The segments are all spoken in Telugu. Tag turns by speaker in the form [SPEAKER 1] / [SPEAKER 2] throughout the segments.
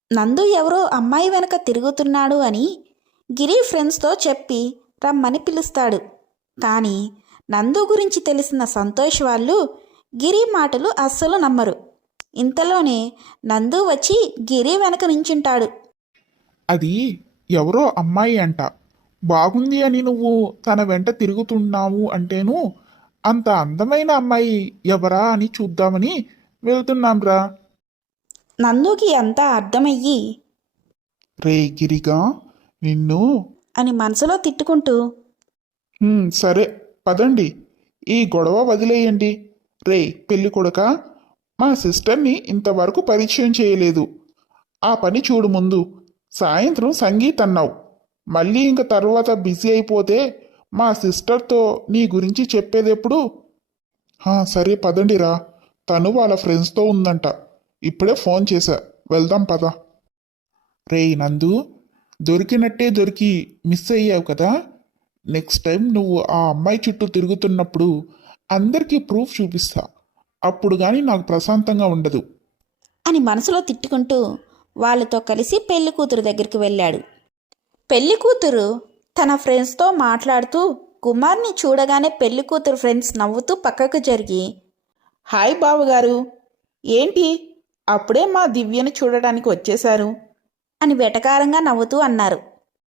[SPEAKER 1] నందు ఎవరో అమ్మాయి వెనక తిరుగుతున్నాడు అని గిరి ఫ్రెండ్స్తో చెప్పి రమ్మని పిలుస్తాడు. కానీ నందు గురించి తెలిసిన సంతోష్ వాళ్ళు గిరి మాటలు అస్సలు నమ్మరు. ఇంతలోనే నందు వచ్చి గిరి వెనక నించుంటాడు.
[SPEAKER 2] అది ఎవరో అమ్మాయి అంట. బాగుంది అని నువ్వు తన వెంట తిరుగుతున్నావు అంటేను అంత అందమైన అమ్మాయి ఎవరా అని చూద్దామని వెళ్తున్నాంరా.
[SPEAKER 1] నందుకి అంతా అర్థమయ్యి
[SPEAKER 2] రే గిరిగా నిన్ను
[SPEAKER 1] అని మనసులో తిట్టుకుంటూ
[SPEAKER 2] సరే పదండి, ఈ గొడవ వదిలేయండి. రే పెళ్లి కొడుక, మా సిస్టర్ని ఇంతవరకు పరిచయం చేయలేదు. ఆ పని చూడు ముందు. సాయంత్రం సంగీత్ అన్నావు, మళ్ళీ ఇంక తర్వాత బిజీ అయిపోతే మా సిస్టర్తో నీ గురించి చెప్పేదెప్పుడు? సరే పదండిరా, తను వాళ్ళ ఫ్రెండ్స్తో ఉందంట. ఇప్పుడే ఫోన్ చేశా, వెళ్దాం పద. రేయ్ నందు, దొరికినట్టే దొరికి మిస్ అయ్యావు కదా. నెక్స్ట్ టైం నువ్వు ఆ అమ్మాయి చుట్టూ తిరుగుతున్నప్పుడు అందరికీ ప్రూఫ్ చూపిస్తా, అప్పుడు కానీ నాకు ప్రశాంతంగా ఉండదు
[SPEAKER 1] అని మనసులో తిట్టుకుంటూ వాళ్ళతో కలిసి పెళ్లి కూతురు దగ్గరికి వెళ్ళాడు. పెళ్లి కూతురు తన ఫ్రెండ్స్తో మాట్లాడుతూ కుమార్ని చూడగానే పెళ్లి కూతురు ఫ్రెండ్స్ నవ్వుతూ పక్కకు జరిగి,
[SPEAKER 3] హాయ్ బావగారు, ఏంటి అప్పుడే మా దివ్యను చూడడానికి వచ్చేశారు
[SPEAKER 1] అని వెటకారంగా నవ్వుతూ అన్నారు.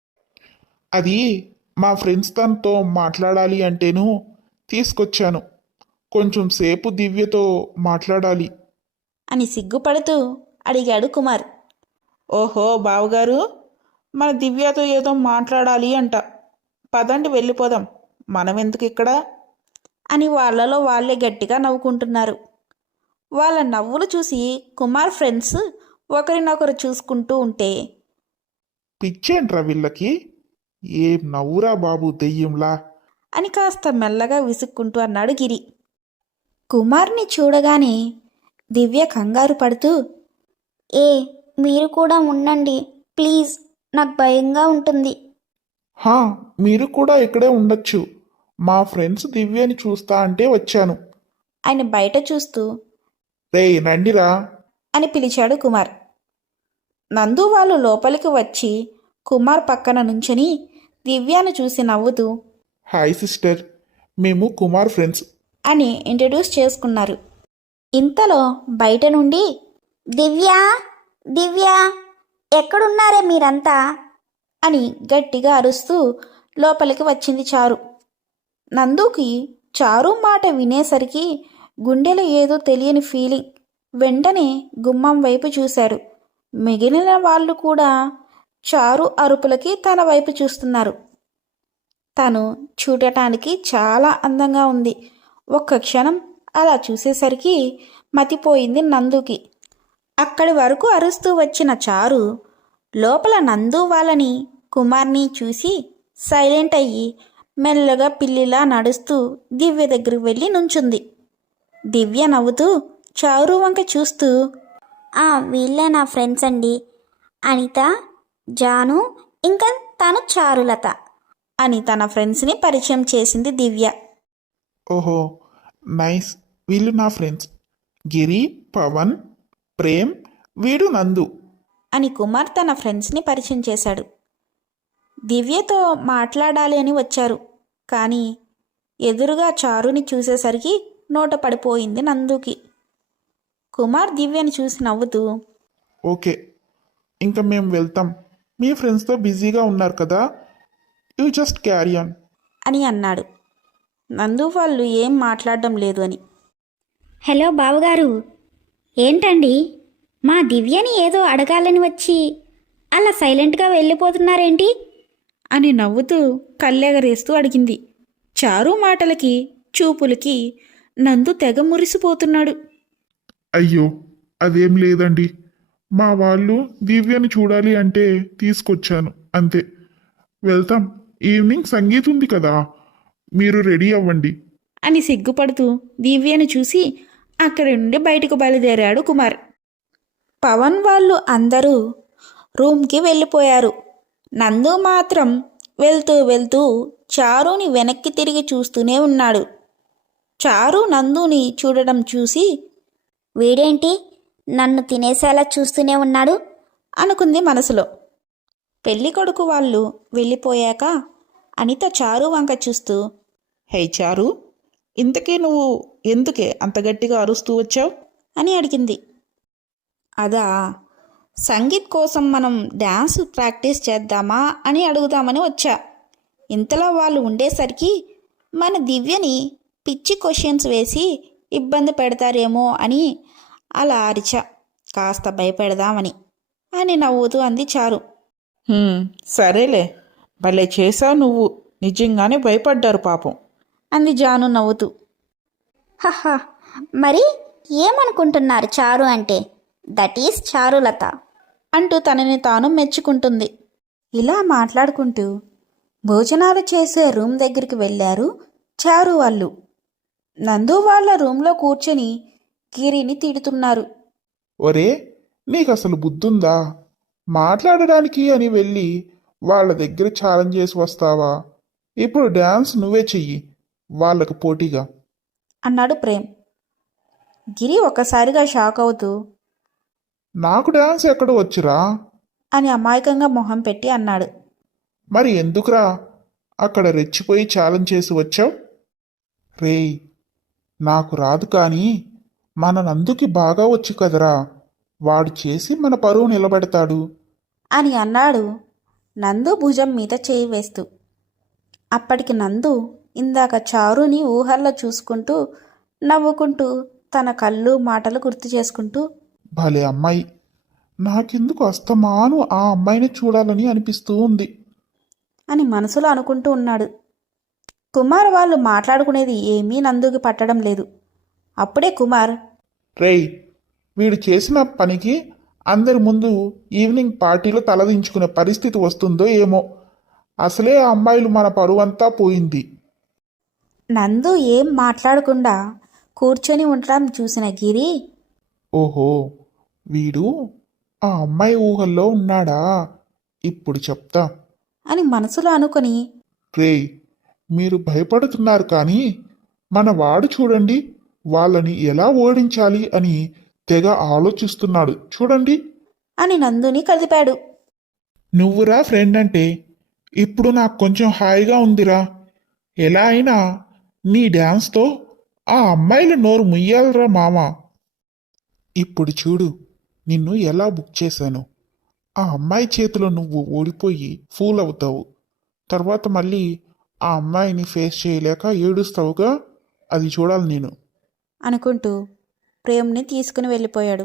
[SPEAKER 2] అది మా ఫ్రెండ్స్ తనతో మాట్లాడాలి అంటేను తీసుకొచ్చాను. కొంచెం సేపు దివ్యతో మాట్లాడాలి
[SPEAKER 1] అని సిగ్గుపడుతూ అడిగాడు కుమార్.
[SPEAKER 3] ఓహో బావగారు, మన దివ్యతో ఏదో మాట్లాడాలి అంట. పదండి వెళ్ళిపోదాం, మనమెందుకు ఇక్కడ
[SPEAKER 1] అని వాళ్ళలో వాళ్ళే గట్టిగా నవ్వుకుంటున్నారు. వాళ్ళ నవ్వులు చూసి కుమార్ ఫ్రెండ్స్ ఒకరినొకరు చూసుకుంటూ ఉంటే,
[SPEAKER 2] పిచ్చేంట్రా వీళ్ళకి, ఏం నవ్వురా బాబు దెయ్యంలా
[SPEAKER 1] అని కాస్త మెల్లగా విసుక్కుంటూ అన్నాడు గిరి. కుమార్ని చూడగానే దివ్య కంగారు పడుతూ, మీరు కూడా ఉండండి ప్లీజ్, నాకు భయంగా ఉంటుంది.
[SPEAKER 2] మీరు కూడా ఇక్కడే ఉండొచ్చు, మా ఫ్రెండ్స్ దివ్యని చూస్తా అంటే వచ్చాను.
[SPEAKER 1] ఆయన బయట చూస్తూ
[SPEAKER 2] రేయ్ రండిరా
[SPEAKER 1] అని పిలిచాడు కుమార్. నందు వాళ్ళు లోపలికి వచ్చి కుమార్ పక్కన నుంచొని దివ్యను చూసి నవ్వుతూ,
[SPEAKER 2] హాయ్ సిస్టర్, మేము కుమార్ ఫ్రెండ్స్
[SPEAKER 1] అని ఇంట్రడ్యూస్ చేసుకున్నారు. ఇంతలో బయట నుండి దివ్య దివ్య ఎక్కడున్నారే మీరంతా అని గట్టిగా అరుస్తూ లోపలికి వచ్చింది చారు. నందుకి చారు మాట వినేసరికి గుండెలో ఏదో తెలియని ఫీలింగ్. వెంటనే గుమ్మం వైపు చూశాడు. మిగిలిన వాళ్ళు కూడా చారు అరుపులకి తన వైపు చూస్తున్నారు. తను చూడటానికి చాలా అందంగా ఉంది. ఒక్క క్షణం అలా చూసేసరికి మతిపోయింది నందుకి. అక్కడి వరకు అరుస్తూ వచ్చిన చారు లోపల నందు వాళ్ళని కుమార్ని చూసి సైలెంట్ అయ్యి మెల్లగా పిల్లిలా నడుస్తూ దివ్య దగ్గరికి వెళ్ళి నుంచుంది. దివ్య నవ్వుతూ చారు వంక చూస్తూ, వీళ్ళే నా ఫ్రెండ్స్ అండి, అనిత, జాను, ఇంకా తను చారులత అని తన ఫ్రెండ్స్ని పరిచయం చేసింది దివ్య.
[SPEAKER 2] ఓహో నైస్, వీళ్ళు నా ఫ్రెండ్స్ గిరి, పవన్, ప్రేమ్, వీడు నందు
[SPEAKER 1] అని కుమార్ తన ఫ్రెండ్స్ని పరిచయం చేశాడు. దివ్యతో మాట్లాడాలి అని వచ్చారు, కానీ ఎదురుగా చారుని చూసేసరికి నోట పడిపోయింది నందుకి. కుమార్ దివ్యని చూసి నవ్వుతూ,
[SPEAKER 2] ఓకే ఇంకా మేము వెళ్తాం, మీ ఫ్రెండ్స్తో బిజీగా ఉన్నారు కదా, యూ జస్ట్ క్యారీ ఆన్
[SPEAKER 1] అని అన్నాడు. నందు వాళ్ళు ఏం మాట్లాడడం లేదు అని.
[SPEAKER 4] హలో బావగారు, ఏంటండి మా దివ్యని ఏదో అడగాలని వచ్చి అలా సైలెంట్గా వెళ్ళిపోతున్నారేంటి
[SPEAKER 1] అని నవ్వుతూ కళ్ళెగరేస్తూ అడిగింది. చారు మాటలకి చూపులకి నందు తెగ మురిసిపోతున్నాడు.
[SPEAKER 2] అయ్యో అదేం లేదండి, మా వాళ్ళు దివ్యని చూడాలి అంటే తీసుకొచ్చాను అంతే. వెళ్తాం, ఈవినింగ్ సంగీత్ ఉంది కదా, మీరు రెడీ అవ్వండి
[SPEAKER 1] అని సిగ్గుపడుతూ దివ్యను చూసి అక్కడి నుండి బయటకు బయలుదేరాడు కుమార్. పవన్ వాళ్ళు అందరూ రూమ్కి వెళ్ళిపోయారు. నందు మాత్రం వెళ్తూ వెళ్తూ చారుని వెనక్కి తిరిగి చూస్తూనే ఉన్నాడు. చారు నందుని చూడడం చూసి,
[SPEAKER 4] వీడేంటి నన్ను తినేసేలా చూస్తూనే ఉన్నాడు,
[SPEAKER 1] అనుకుంది మనసులో. పెళ్ళికొడుకు వాళ్ళు వెళ్ళిపోయాక అనిత చారు వంక చూస్తూ,
[SPEAKER 3] హే చారు, ఇంతకీ నువ్వు ఎందుకే అంత గట్టిగా అరుస్తూ వచ్చావు?
[SPEAKER 1] అని అడిగింది. అదా, సంగీత్ కోసం మనం డ్యాన్స్ ప్రాక్టీస్ చేద్దామా అని అడుగుదామని వచ్చా. ఇంతలో వాళ్ళు ఉండేసరికి మన దివ్యని పిచ్చి క్వశ్చన్స్ వేసి ఇబ్బంది పెడతారేమో అని అలా అరిచా, కాస్త భయపెడదామని అని నవ్వుతూ అంది చారు.
[SPEAKER 3] సరేలే, భలే చేశావు నువ్వు, నిజంగానే భయపడ్డారు పాపం.
[SPEAKER 1] అంది జాను నవ్వుతూ.
[SPEAKER 4] హహా, మరి ఏమనుకుంటున్నారు చారు అంటే? That is Charulata.
[SPEAKER 1] అంటూ తనని తాను మెచ్చుకుంటుంది. ఇలా మాట్లాడుకుంటూ భోజనాలు చేసే రూమ్ దగ్గరికి వెళ్ళారు చారు వాళ్ళు. నందు వాళ్ళ రూమ్లో కూర్చొని గిరిని తిడుతున్నారు.
[SPEAKER 2] ఒరే, నీకు అసలు బుద్ధుందా? మాట్లాడడానికి అని వెళ్ళి వాళ్ళ దగ్గర ఛాలెంజ్ చేసి వస్తావా? ఇప్పుడు డ్యాన్స్ నువ్వే చెయ్యి వాళ్ళకు పోటీగా
[SPEAKER 1] అన్నాడు ప్రేమ్. గిరి ఒక్కసారిగా షాక్ అవుతూ
[SPEAKER 2] నాకు డ్యాన్స్ ఎక్కడ వచ్చురా
[SPEAKER 1] అని అమాయకంగా మొహం పెట్టి అన్నాడు.
[SPEAKER 2] మరి ఎందుకురా అక్కడ రెచ్చిపోయి ఛాలెంజ్ చేసి వచ్చావు? రేయ్, నాకు రాదు కానీ మన నందుకి బాగా వచ్చు కదరా, వాడు చేసి మన పరువు నిలబెడతాడు
[SPEAKER 1] అని అన్నాడు నందు భుజం మీద చేయి వేస్తూ. అప్పటికి నందు ఇందాక చారుని ఊహల్లో చూసుకుంటూ నవ్వుకుంటూ తన కళ్ళు మాటలు గుర్తు చేసుకుంటూ,
[SPEAKER 2] భలే అమ్మాయి, నాకెందుకు అస్తమాను ఆ అమ్మాయిని చూడాలని అనిపిస్తూ ఉంది
[SPEAKER 1] అని మనసులో అనుకుంటూ ఉన్నాడు. కుమార్ వాళ్ళు మాట్లాడుకునేది ఏమీ నందుకి పట్టడం లేదు. అప్పుడే కుమార్,
[SPEAKER 2] రేయ్, వీడు చేసిన పనికి అందరి ముందు ఈవినింగ్ పార్టీలో తలదించుకునే పరిస్థితి వస్తుందో ఏమో. అసలే ఆ అమ్మాయిలు మన పరువంతా పోయింది.
[SPEAKER 1] నందు ఏం మాట్లాడకుండా కూర్చొని ఉండడం చూసిన గిరి,
[SPEAKER 2] ఓహో, వీడు ఆ అమ్మాయి ఊహల్లో ఉన్నాడా? ఇప్పుడు చెప్తా.
[SPEAKER 1] అని మనసులో అనుకొని,
[SPEAKER 2] రేయ్, మీరు భయపడుతున్నారు కానీ మన వాడు చూడండి, వాళ్ళని ఎలా ఓడించాలి అని తెగ ఆలోచిస్తున్నాడు చూడండి
[SPEAKER 1] అని నందుని కదిపాడు.
[SPEAKER 2] నువ్వురా ఫ్రెండ్ అంటే ఇప్పుడు నాకు కొంచెం హాయిగా ఉందిరా. ఎలా అయినా నీ డ్యాన్స్తో ఆ అమ్మాయిల నోరు ముయ్యాలరా మామ. ఇప్పుడు చూడు నిన్ను ఎలా బుక్ చేశాను. ఆ అమ్మాయి చేతిలో నువ్వు ఓడిపోయి ఫూల్ అవుతావు. తర్వాత మళ్ళీ ఆ అమ్మాయిని ఫేస్ చేయలేక ఏడుస్తావుగా, అది చూడాలి నేను
[SPEAKER 1] అనుకుంటూ ప్రేమ్ని తీసుకుని వెళ్ళిపోయాడు.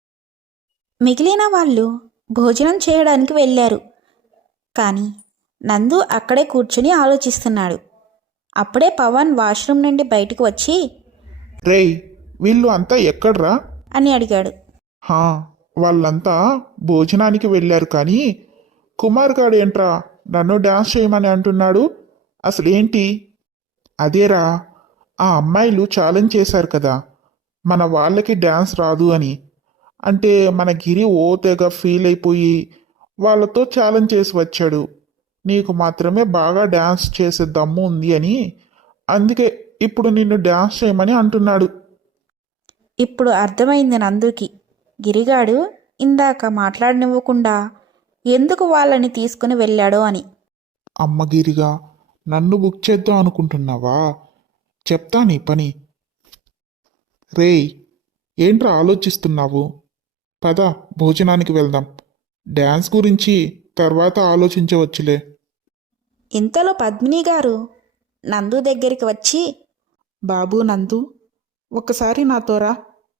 [SPEAKER 1] మిగిలిన వాళ్ళు భోజనం చేయడానికి వెళ్ళారు. కానీ నందు అక్కడే కూర్చుని ఆలోచిస్తున్నాడు. అప్పుడే పవన్ వాష్రూమ్ నుండి బయటకు వచ్చి,
[SPEAKER 2] రేయ్, వీళ్ళు అంతా ఎక్కడ్రా
[SPEAKER 1] అని అడిగాడు.
[SPEAKER 2] హా, వాళ్ళంతా భోజనానికి వెళ్ళారు కానీ కుమార్ గాడు ఏంట్రా నన్ను డాన్స్ చేయమని అంటున్నాడు? అసలేంటి? అదేరా, ఆ అమ్మాయిలు ఛాలెంజ్ చేశారు కదా మన వాళ్ళకి డ్యాన్స్ రాదు అని. అంటే మన గిరి ఓ తెగ ఫీల్ అయిపోయి వాళ్ళతో ఛాలెంజ్ చేసి వచ్చాడు, నీకు మాత్రమే బాగా డ్యాన్స్ చేసే దమ్ము ఉంది అని. అందుకే ఇప్పుడు నిన్ను డ్యాన్స్ చేయమని అంటున్నాడు.
[SPEAKER 1] ఇప్పుడు అర్థమైంది నందుకి, గిరిగాడు ఇందాక మాట్లాడనివ్వకుండా ఎందుకు వాళ్ళని తీసుకుని వెళ్ళాడో అని.
[SPEAKER 2] అమ్మగిరిగా నన్ను బుక్ చేద్దాం అనుకుంటున్నావా? చెప్తా నీ పని. రేయ్, ఏంట్రా ఆలోచిస్తున్నావు? పద భోజనానికి వెళ్దాం. డ్యాన్స్ గురించి తర్వాత ఆలోచించవచ్చులే.
[SPEAKER 1] ఇంతలో పద్మిని గారు నందు దగ్గరికి వచ్చి,
[SPEAKER 3] బాబు నందు, ఒక్కసారి నాతో రా.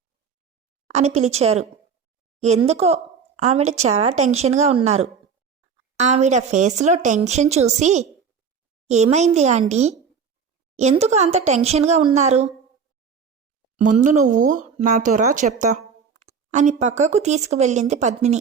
[SPEAKER 1] అని పిలిచారు. ఎందుకో ఆవిడ చాలా టెన్షన్గా ఉన్నారు. ఆవిడ ఫేస్లో టెన్షన్ చూసి, ఏమైంది ఆంటీ, ఎందుకు అంత టెన్షన్గా ఉన్నారు
[SPEAKER 3] ముందు నువ్వు నాతో రా చెప్తా.
[SPEAKER 1] అని పక్కకు తీసుకువెళ్ళింది పద్మిని.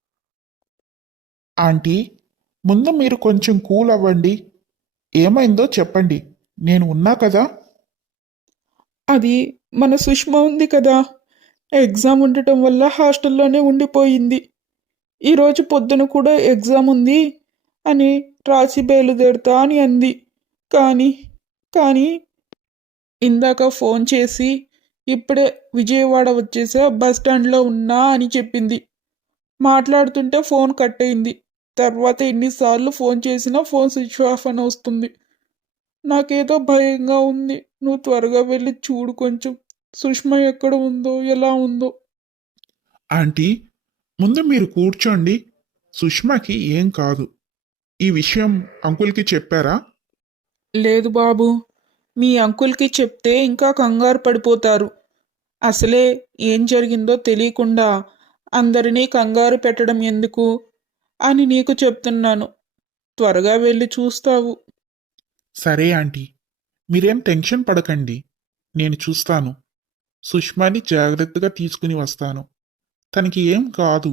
[SPEAKER 2] ఆంటీ, ముందు మీరు కొంచెం కూల్ అవ్వండి. ఏమైందో చెప్పండి, నేను ఉన్నా కదా.
[SPEAKER 3] అది మన సుష్మా ఉంది కదా, ఎగ్జామ్ ఉండటం వల్ల హాస్టల్లోనే ఉండిపోయింది. ఈరోజు పొద్దున కూడా ఎగ్జామ్ ఉంది అని రాసి బయలుదేరుతా అని అంది. కానీ ఇందాక ఫోన్ చేసి ఇప్పుడే విజయవాడ వచ్చేసా, బస్ స్టాండ్లో ఉన్నా అని చెప్పింది. మాట్లాడుతుంటే ఫోన్ కట్ అయింది. తర్వాత ఎన్నిసార్లు ఫోన్ చేసినా ఫోన్ స్విచ్ ఆఫ్ అని వస్తుంది. నాకేదో భయంగా ఉంది. నువ్వు త్వరగా వెళ్ళి చూడు కొంచెం. సుష్మ ఎక్కడ ఉందో, ఎలా ఉందో.
[SPEAKER 2] ఆంటీ, ముందు మీరు కూర్చోండి. సుష్మాకి ఏం కాదు. ఈ విషయం అంకుల్కి చెప్పారా?
[SPEAKER 3] లేదు బాబు, మీ అంకుల్కి చెప్తే ఇంకా కంగారు పడిపోతారు. అసలే ఏం జరిగిందో తెలియకుండా అందరినీ కంగారు పెట్టడం ఎందుకు అని నీకు చెప్తున్నాను. త్వరగా వెళ్ళి చూస్తావు.
[SPEAKER 2] సరే ఆంటీ, మీరేం టెన్షన్ పడకండి. నేను చూస్తాను. సుష్మాని జాగ్రత్తగా తీసుకుని వస్తాను. తనకి ఏం కాదు.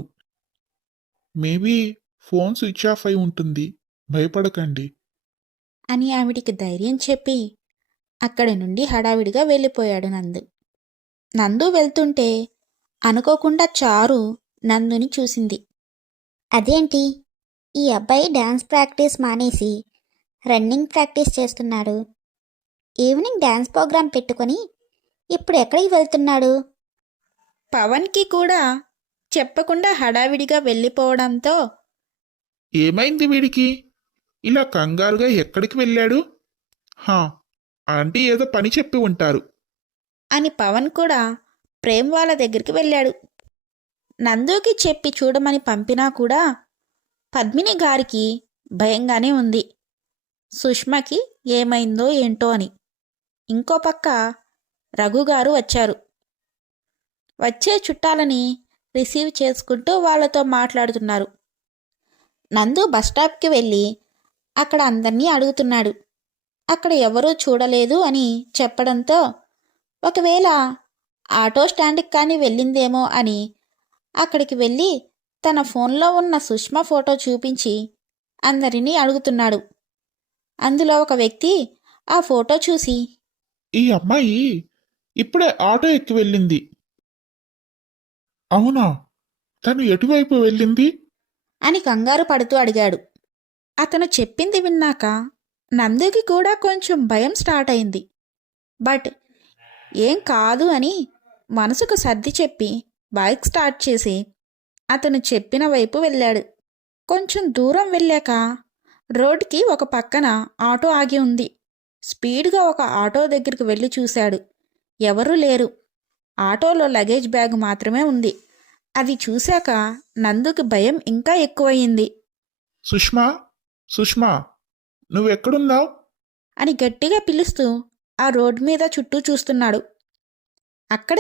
[SPEAKER 2] మేబీ ఫోన్ స్విచ్ ఆఫ్ అయి ఉంటుంది. భయపడకండి.
[SPEAKER 1] అని ఆవిడికి ధైర్యం చెప్పి అక్కడి నుండి హడావిడిగా వెళ్ళిపోయాడు నందు. నందు వెళ్తుంటే అనుకోకుండా చారు నందుని చూసింది.
[SPEAKER 4] అదేంటి ఈ అబ్బాయి డ్యాన్స్ ప్రాక్టీస్ మానేసి రన్నింగ్ ప్రాక్టీస్ చేస్తున్నాడు? ఈవినింగ్ డ్యాన్స్ ప్రోగ్రాం పెట్టుకొని ఇప్పుడు ఎక్కడికి వెళ్తున్నాడు?
[SPEAKER 1] పవన్కి కూడా చెప్పకుండా హడావిడిగా వెళ్ళిపోవడంతో
[SPEAKER 2] ఏమైంది వీడికి? ఇలా కంగారుగా ఎక్కడికి వెళ్ళాడు? హా, ఆంటీ ఏదో పని చెప్పి ఉంటారు.
[SPEAKER 1] అని పవన్ కూడా ప్రేమ్ వాళ్ళ దగ్గరికి వెళ్ళాడు. నందుకి చెప్పి చూడమని పంపినా కూడా పద్మిని గారికి భయంగానే ఉంది. సుష్మకి ఏమైందో ఏంటో అని. ఇంకో పక్క రఘుగారు వచ్చారు. వచ్చే చుట్టాలని రిసీవ్ చేసుకుంటూ వాళ్ళతో మాట్లాడుతున్నారు. నందు బస్టాప్కి వెళ్ళి అక్కడ అందరినీ అడుగుతున్నాడు. అక్కడ ఎవరూ చూడలేదు అని చెప్పడంతో ఒకవేళ ఆటో స్టాండ్కి కానీ వెళ్ళిందేమో అని అక్కడికి వెళ్ళి తన ఫోన్లో ఉన్న సుష్మ ఫోటో చూపించి అందరినీ అడుగుతున్నాడు. అందులో ఒక వ్యక్తి ఆ ఫోటో చూసి,
[SPEAKER 2] ఈ అమ్మాయి ఇప్పుడే ఆటో ఎక్కి వెళ్ళింది. అవునా? తను ఎటువైపు వెళ్ళింది?
[SPEAKER 1] అని కంగారు పడుతూ అడిగాడు. అతను చెప్పింది విన్నాక నందుకి కూడా కొంచెం భయం స్టార్ట్ అయింది. బట్ ఏం కాదు అని మనసుకు సర్ది చెప్పి బైక్ స్టార్ట్ చేసి అతను చెప్పిన వైపు వెళ్ళాడు. కొంచెం దూరం వెళ్ళాక రోడ్కి ఒక పక్కన ఆటో ఆగి ఉంది. స్పీడ్గా ఒక ఆటో దగ్గరికి వెళ్ళి చూశాడు. ఎవరూ లేరు. ఆటోలో లగేజ్ బ్యాగ్ మాత్రమే ఉంది. అది చూశాక నందుకి భయం ఇంకా ఎక్కువయింది.
[SPEAKER 2] సుష్మా, సుష్మా, నువ్వెక్కడున్నావు?
[SPEAKER 1] అని గట్టిగా పిలుస్తూ ఆ రోడ్ మీద చుట్టూ చూస్తున్నాడు. అక్కడే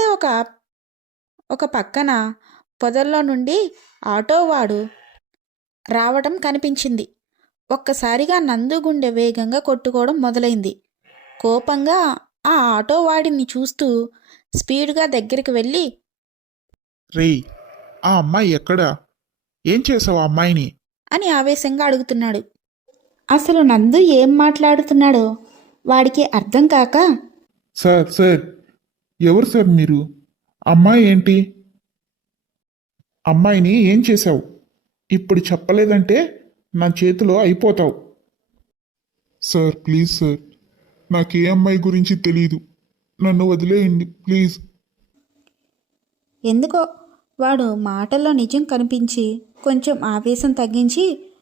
[SPEAKER 1] ఒక పక్కన పొదల్లో నుండి ఆటోవాడు రావడం కనిపించింది. ఒక్కసారిగా నందు గుండె వేగంగా కొట్టుకోవడం మొదలైంది. కోపంగా ఆ ఆటోవాడిని చూస్తూ స్పీడ్గా దగ్గరికి వెళ్ళి,
[SPEAKER 2] రేయ్, ఆ అమ్మాయి ఎక్కడా? ఏం చేసావు ఆ అమ్మాయిని?
[SPEAKER 1] అని ఆవేశంగా అడుగుతున్నాడు. అసలు నందు ఏం మాట్లాడుతున్నాడో వాడికి అర్థం కాక,
[SPEAKER 2] సార్, సార్, ఎవరు సార్ మీరు? అమ్మాయి ఏంటి? అమ్మాయిని ఏం చేశావు? ఇప్పుడు చెప్పలేదంటే నా చేతిలో అయిపోతావు. సార్, ప్లీజ్ సార్, నాకు ఏ అమ్మాయి గురించి తెలీదు. నన్ను వదిలేయండి ప్లీజ్.
[SPEAKER 1] ఎందుకో వాడు మాటల్లో నిజం కనిపించి కొంచెం ఆవేశం తగ్గించి,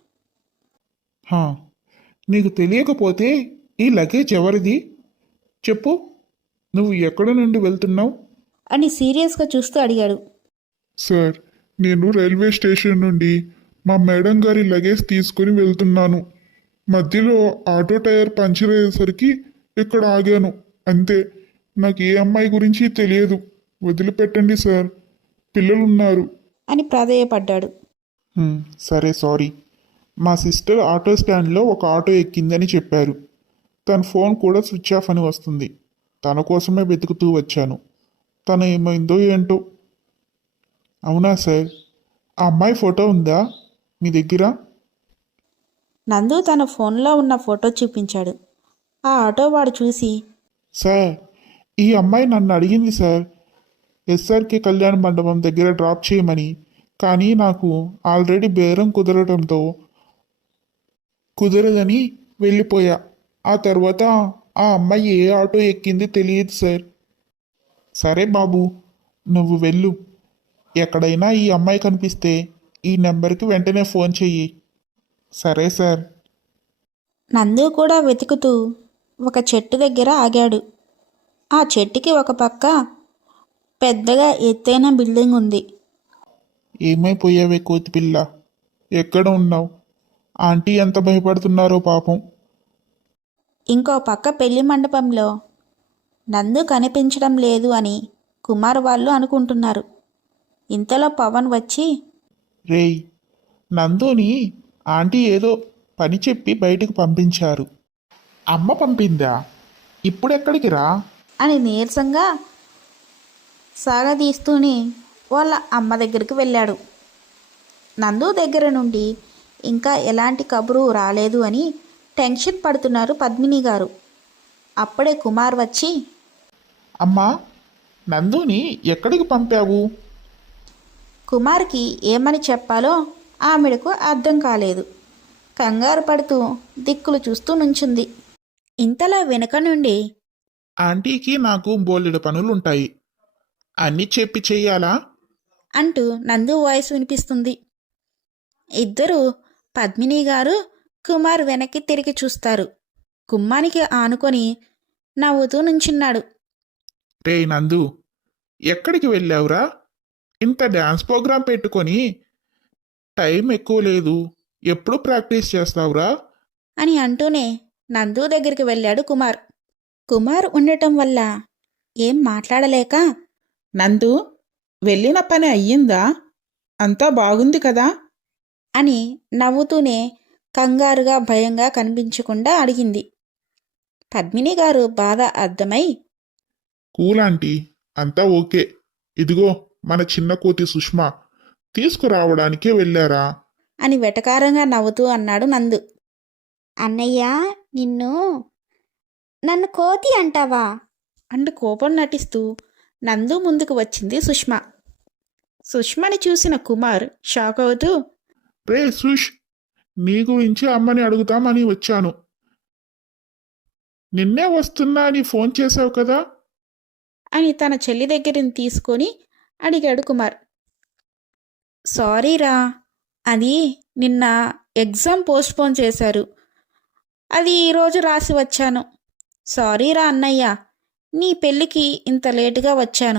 [SPEAKER 2] హా, నీకు తెలియకపోతే ఈ లగేజ్ ఎవరిది? చెప్పు. నువ్వు ఎక్కడి నుండి వెళ్తున్నావు?
[SPEAKER 1] అని సీరియస్గా చూస్తూ అడిగాడు.
[SPEAKER 2] సార్, నేను రైల్వే స్టేషన్ నుండి మా మేడం గారి లగేజ్ తీసుకుని వెళ్తున్నాను. మధ్యలో ఆటో టైర్ పంచర్ అయ్యేసరికి ఇక్కడ ఆగాను. అంతే. నాకు ఏ అమ్మాయి గురించి తెలియదు. వదిలిపెట్టండి సార్, పిల్లలున్నారు.
[SPEAKER 1] అని ప్రాధేయపడ్డాడు.
[SPEAKER 2] సరే, సారీ. మా సిస్టర్ ఆటో స్టాండ్లో ఒక ఆటో ఎక్కిందని చెప్పారు. తన ఫోన్ కూడా స్విచ్ ఆఫ్ అని వస్తుంది. తన కోసమే వెతుకుతూ వచ్చాను. తను ఏమైందో ఏంటో. అవునా సార్? ఆ అమ్మాయి ఫోటో ఉందా మీ దగ్గర?
[SPEAKER 1] నందు తన ఫోన్లో ఉన్న ఫోటో చూపించాడు. ఆ ఆటో వాడు చూసి,
[SPEAKER 2] సార్, ఈ అమ్మాయి నన్ను అడిగింది సార్, ఎస్ఆర్కే కళ్యాణ మండపం దగ్గర డ్రాప్ చేయమని. కానీ నాకు ఆల్రెడీ బేరం కుదరడంతో కుదరదని వెళ్ళిపోయా. ఆ తర్వాత ఆ అమ్మాయి ఏ ఆటో ఎక్కింది తెలియదు సార్. సరే బాబు, నువ్వు వెళ్ళు. ఎక్కడైనా ఈ అమ్మాయి కనిపిస్తే ఈ నెంబర్కి వెంటనే ఫోన్ చెయ్యి. సరే సార్.
[SPEAKER 1] నందు కూడా వెతుకుతూ ఒక చెట్టు దగ్గర ఆగాడు. ఆ చెట్టుకి ఒక పక్క పెద్దగా ఎత్తైన బిల్డింగ్ ఉంది.
[SPEAKER 2] ఏమైపోయావే కోతిపిల్ల? ఎక్కడ ఉన్నావు? ఆంటీ ఎంత భయపడుతున్నారో పాపం.
[SPEAKER 1] ఇంకో పక్క పెళ్లి మండపంలో నందు కనిపించడం లేదు అని కుమార్ వాళ్ళు అనుకుంటున్నారు. ఇంతలో పవన్ వచ్చి,
[SPEAKER 2] రేయ్, నందుని ఆంటీ ఏదో పని చెప్పి బయటకు పంపించారు. అమ్మ పంపిందా? ఇప్పుడెక్కడికి రా?
[SPEAKER 1] అని నీరసంగా సాగదీస్తూనే వాళ్ళ అమ్మ దగ్గరికి వెళ్ళాడు. నందు దగ్గర నుండి ఇంకా ఎలాంటి కబురు రాలేదు అని టెన్షన్ పడుతున్నారు పద్మిని గారు. అప్పుడే కుమార్ వచ్చి,
[SPEAKER 2] అమ్మా, నందుని ఎక్కడికి పంపావు?
[SPEAKER 1] కుమార్కి ఏమని చెప్పాలో ఆమెడకు అర్థం కాలేదు. కంగారు పడుతూ దిక్కులు చూస్తూ నుంచుంది. ఇంతలో వెనుక నుండి,
[SPEAKER 2] ఆంటీకి నాకు బోలెడు పనులుంటాయి, అన్నీ చెప్పి చెయ్యాలా?
[SPEAKER 1] అంటూ నందు వాయిస్ వినిపిస్తుంది. ఇద్దరూ పద్మిని గారు కుమార్ వెనక్కి తిరిగి చూస్తారు. గుమ్మానికి ఆనుకొని నవ్వుతూ నుంచున్నాడు.
[SPEAKER 2] రేయ్ నందు, ఎక్కడికి వెళ్ళావురా? ఇంత డ్యాన్స్ ప్రోగ్రాం పెట్టుకొని టైం ఎక్కువ లేదు, ఎప్పుడు ప్రాక్టీస్ చేస్తావురా?
[SPEAKER 1] అని అంటూనే నందు దగ్గరికి వెళ్ళాడు కుమార్. కుమార్ ఉండటం వల్ల ఏం మాట్లాడలేక,
[SPEAKER 3] నందు, వెళ్ళిన పని అయ్యిందా? అంతా బాగుంది కదా?
[SPEAKER 1] అని నవ్వుతూనే కంగారుగా భయంగా కనిపించకుండా అడిగింది. పద్మిని గారు బాధ అర్థమై,
[SPEAKER 2] కూల్ ఆంటీ, అంతా ఓకే. ఇదిగో మన చిన్న కోతి సుష్మా తీసుకురావడానికే వెళ్ళారా?
[SPEAKER 1] అని వెటకారంగా నవ్వుతూ అన్నాడు నందు.
[SPEAKER 4] అన్నయ్య, నన్ను కోతి అంటావా?
[SPEAKER 1] అంటూ కోపం నటిస్తూ నందు ముందుకు వచ్చింది సుష్మ. సుష్మని చూసిన కుమార్ షాక్ అవుతూ,
[SPEAKER 2] రే సుష్, నీ గురించి అమ్మని అడుగుతామని వచ్చాను. నిన్నే వస్తున్నా అని ఫోన్ చేశావు కదా?
[SPEAKER 1] అని తన చెల్లి దగ్గరిని తీసుకొని అడిగాడు కుమార్. సారీరా, అది నిన్న ఎగ్జామ్ పోస్ట్పోన్ చేశారు, అది ఈరోజు రాసి వచ్చాను. సారీరా అన్నయ్య, నీ పెళ్ళికి ఇంత లేటుగా వచ్చాను.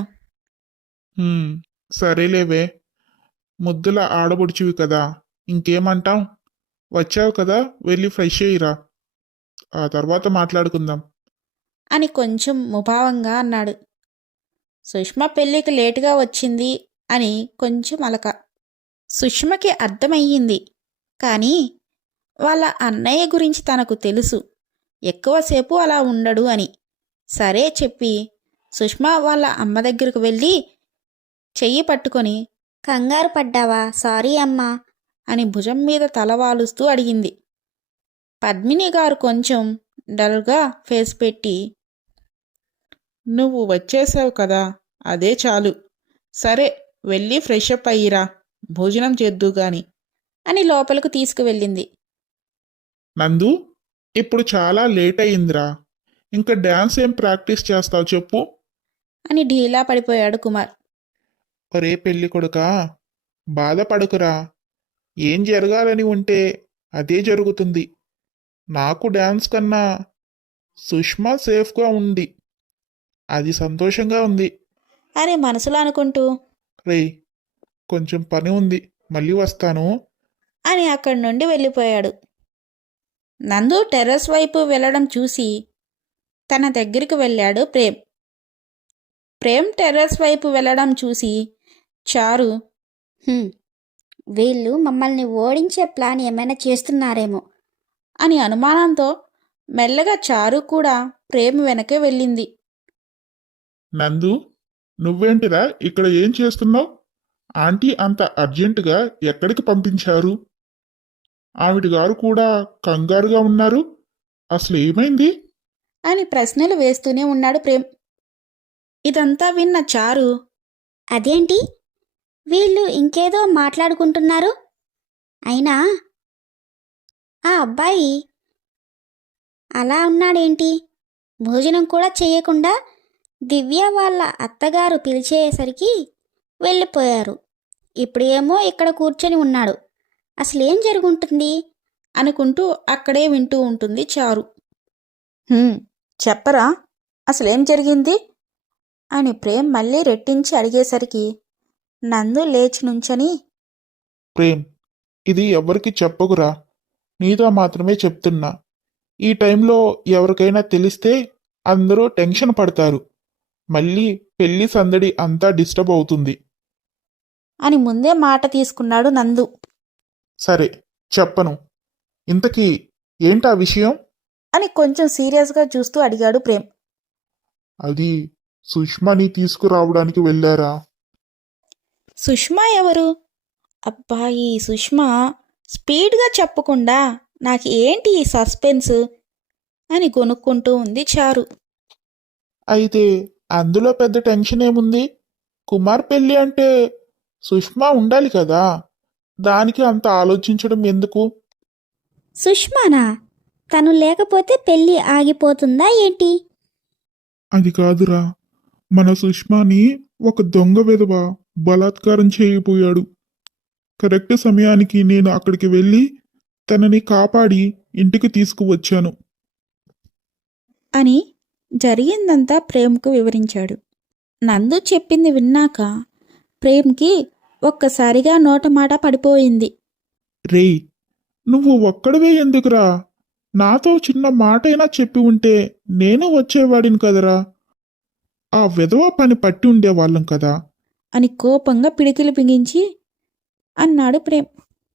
[SPEAKER 2] సరేలేవే, ముద్దుల ఆడబొడిచివి కదా, ఇంకేమంటాం? వచ్చావు కదా, వెళ్ళి ఫ్రెష్ అయ్యిరా, ఆ తర్వాత మాట్లాడుకుందాం
[SPEAKER 1] అని కొంచెం ముభావంగా అన్నాడు. సుష్మ పెళ్ళికి లేటుగా వచ్చింది అని కొంచెం అలక. సుష్మకి అర్థమయ్యింది, కానీ వాళ్ళ అన్నయ్య గురించి తనకు తెలుసు, ఎక్కువసేపు అలా ఉండడు అని. సరే చెప్పి సుష్మ వాళ్ళ అమ్మ దగ్గరకు వెళ్ళి చెయ్యి పట్టుకొని,
[SPEAKER 4] కంగారు పడ్డావా? సారీ అమ్మా
[SPEAKER 1] అని భుజం మీద తలవాలుస్తూ అడిగింది. పద్మిని గారు కొంచెం డల్గా ఫేస్ పెట్టి,
[SPEAKER 3] నువ్వు వచ్చేసావు కదా, అదే చాలు. సరే, వెళ్ళి ఫ్రెష్ అప్ అయ్యిరా, భోజనం చేద్దు గాని
[SPEAKER 1] అని లోపలకు తీసుకువెళ్ళింది.
[SPEAKER 2] నందు, ఇప్పుడు చాలా లేట్ అయ్యిందిరా, ఇంకా డ్యాన్స్ ఏం ప్రాక్టీస్ చేస్తావు చెప్పు?
[SPEAKER 1] అని ఢీలా పడిపోయాడు కుమార్.
[SPEAKER 2] ఒరే పెళ్ళి కొడుకా, బాధపడుకురా, ఏం జరగాలని ఉంటే అదే జరుగుతుంది. నాకు డ్యాన్స్ కన్నా సుష్మా సేఫ్గా ఉంది, అది సంతోషంగా ఉంది.
[SPEAKER 1] అని మనసులో అనుకుంటూ,
[SPEAKER 2] రేయ్, కొంచెం పని ఉంది, మళ్ళీ వస్తాను
[SPEAKER 1] అని అక్కడి నుండి వెళ్ళిపోయాడు. నందు టెర్రస్ వైపు వెళ్ళడం చూసి తన దగ్గరికి వెళ్ళాడు ప్రేమ్. ప్రేమ్ టెర్రస్ వైపు వెళ్ళడం చూసి చారు,
[SPEAKER 4] వీళ్ళు మమ్మల్ని ఓడించే ప్లాన్ ఏమైనా చేస్తున్నారేమో
[SPEAKER 1] అని అనుమానంతో మెల్లగా చారు కూడా ప్రేమ్ వెనకే వెళ్ళింది.
[SPEAKER 2] నందు, నువ్వేంటిరా ఇక్కడ ఏం చేస్తున్నావు? ఆంటీ అంత అర్జెంటుగా ఎక్కడికి పంపించారు? ఆవిడ గారు కూడా కంగారుగా ఉన్నారు, అసలు ఏమైంది?
[SPEAKER 1] అని ప్రశ్నలు వేస్తూనే ఉన్నాడు ప్రేమ్. ఇదంతా విన్న చారు,
[SPEAKER 4] అదేంటి వీళ్ళు ఇంకేదో మాట్లాడుకుంటున్నారు? అయినా ఆ అబ్బాయి అలా ఉన్నాడేంటి? భోజనం కూడా చేయకుండా దివ్య వాళ్ళ అత్తగారు పిలిచేసరికి వెళ్ళిపోయారు. ఇప్పుడు ఏమో ఇక్కడ కూర్చొని ఉన్నాడు. అసలేం జరుగుంటుంది?
[SPEAKER 1] అనుకుంటూ అక్కడే వింటూ ఉంటుంది చారు. "హ్మ్, చెప్పరా అసలేం జరిగింది?" అని ప్రేమ్ మళ్ళీ రెట్టించి అడిగేసరికి నందు లేచి నుంచని,
[SPEAKER 2] ప్రేమ్, ఇది ఎవరికి చెప్పకురా. నీతో మాత్రమే చెప్తున్నా. ఈ టైంలో ఎవరికైనా తెలిస్తే అందరూ టెన్షన్ పడతారు. మళ్ళీ పెళ్లి సందడి అంతా డిస్టర్బ్ అవుతుంది.
[SPEAKER 1] అని ముందే మాట తీసుకున్నాడు నందు.
[SPEAKER 2] సరే, చెప్పను. ఇంతకీ ఏంటా విషయం?
[SPEAKER 1] అని కొంచెం సీరియస్గా చూస్తూ అడిగాడు ప్రేమ్.
[SPEAKER 2] అది సుష్మాని తీసుకురావడానికి వెళ్ళారా?
[SPEAKER 1] సుష్మా ఎవరు? అబ్బా, ఈ సుష్మా స్పీడ్గా చెప్పకుండా నాకు ఏంటి ఈ సస్పెన్స్ అని గొనుక్కుంటూ ఉంది చారు.
[SPEAKER 2] అయితే అందులో పెద్ద టెన్షన్ ఏముంది? కుమార్ పెళ్ళి అంటే సుష్మా ఉండాలి కదా. దానికి అంత ఆలోచించడం ఎందుకు?
[SPEAKER 4] సుష్మానా? తను లేకపోతే పెళ్ళి ఆగిపోతుందా ఏంటి?
[SPEAKER 2] అది కాదురా, మన సుష్మాని ఒక దొంగ విధవ బలాత్కారం చేయబోయాడు. కరెక్ట్ సమయానికి నేను అక్కడికి వెళ్ళి తనని కాపాడి ఇంటికి తీసుకువచ్చాను.
[SPEAKER 1] అని జరిగిందంతా ప్రేమ్కు వివరించాడు. నందు చెప్పింది విన్నాక ప్రేమ్కి ఒక్కసారిగా నోటమాట పడిపోయింది.
[SPEAKER 2] రేయ్, నువ్వు ఒక్కడివే ఎందుకురా? నాతో చిన్న మాటైనా చెప్పి ఉంటే నేను వచ్చేవాడిని కదరా. ఆ విధవ పని పట్టి ఉండేవాళ్ళం కదా.
[SPEAKER 1] అని కోపంగా పిడికిలి బిగించి అన్నాడు ప్రేమ్.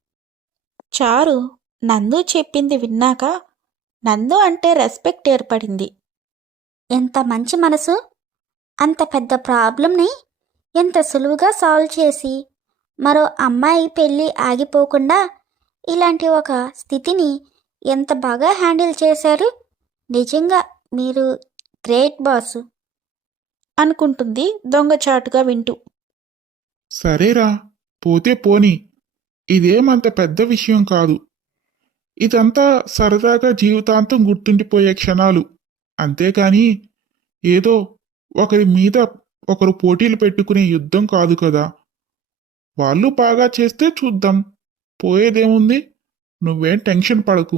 [SPEAKER 1] చారు నందు చెప్పింది విన్నాక నందు అంటే రెస్పెక్ట్ ఏర్పడింది.
[SPEAKER 4] ఎంత మంచి మనసు! అంత పెద్ద ప్రాబ్లంని ఎంత సులువుగా సాల్వ్ చేసి మరో అమ్మాయి పెళ్ళి ఆగిపోకుండా ఇలాంటి ఒక స్థితిని ఎంత బాగా హ్యాండిల్ చేశారు. నిజంగా మీరు గ్రేట్ బాసు.
[SPEAKER 1] అనుకుంటుంది దొంగచాటుగా వింటూ.
[SPEAKER 2] సరేరా, పోతే పోని. ఇదేమంత పెద్ద విషయం కాదు. ఇదంతా సరదాగా జీవితాంతం గుర్తుండిపోయే క్షణాలు. అంతేకాని ఏదో ఒకరి మీద ఒకరు పోటీలు పెట్టుకునే యుద్ధం కాదు కదా. వాళ్ళు బాగా చేస్తే చూద్దాం, పోయేదేముంది. నువ్వేం టెన్షన్ పడకు.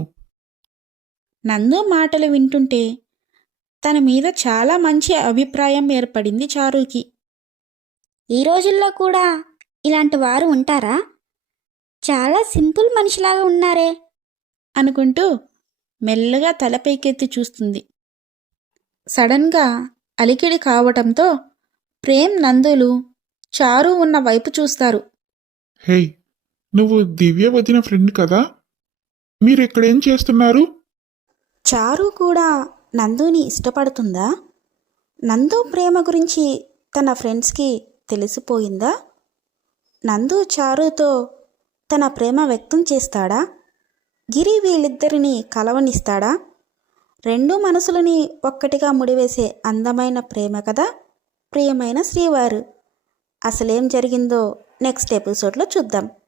[SPEAKER 1] నందు మాటలు వింటుంటే తన మీద చాలా మంచి అభిప్రాయం ఏర్పడింది చారుకి.
[SPEAKER 4] ఈ రోజుల్లో కూడా ఇలాంటి వారు ఉంటారా? చాలా సింపుల్ మనిషిలాగా ఉన్నారే
[SPEAKER 1] అనుకుంటూ మెల్లగా తల పైకెత్తి చూస్తుంది. సడన్గా అలికిడి కావటంతో ప్రేమ్ నందులు చారు ఉన్న వైపు చూస్తారు.
[SPEAKER 2] హేయ్, నువ్వు దివ్య వదిన ఫ్రెండ్ కదా? మీరిక్కడేం చేస్తున్నారు?
[SPEAKER 1] చారు కూడా నందుని ఇష్టపడుతుందా? నందు ప్రేమ గురించి తన ఫ్రెండ్స్కి తెలిసిపోయిందా? నందు చారుతో తన ప్రేమ వ్యక్తం చేస్తాడా? గిరి వీళ్ళిద్దరినీ కలవనిస్తాడా? రెండు మనసులని ఒక్కటిగా ముడివేసే అందమైన ప్రేమ కదా ప్రియమైన శ్రీవారు. అసలేం జరిగిందో నెక్స్ట్ ఎపిసోడ్లో చూద్దాం.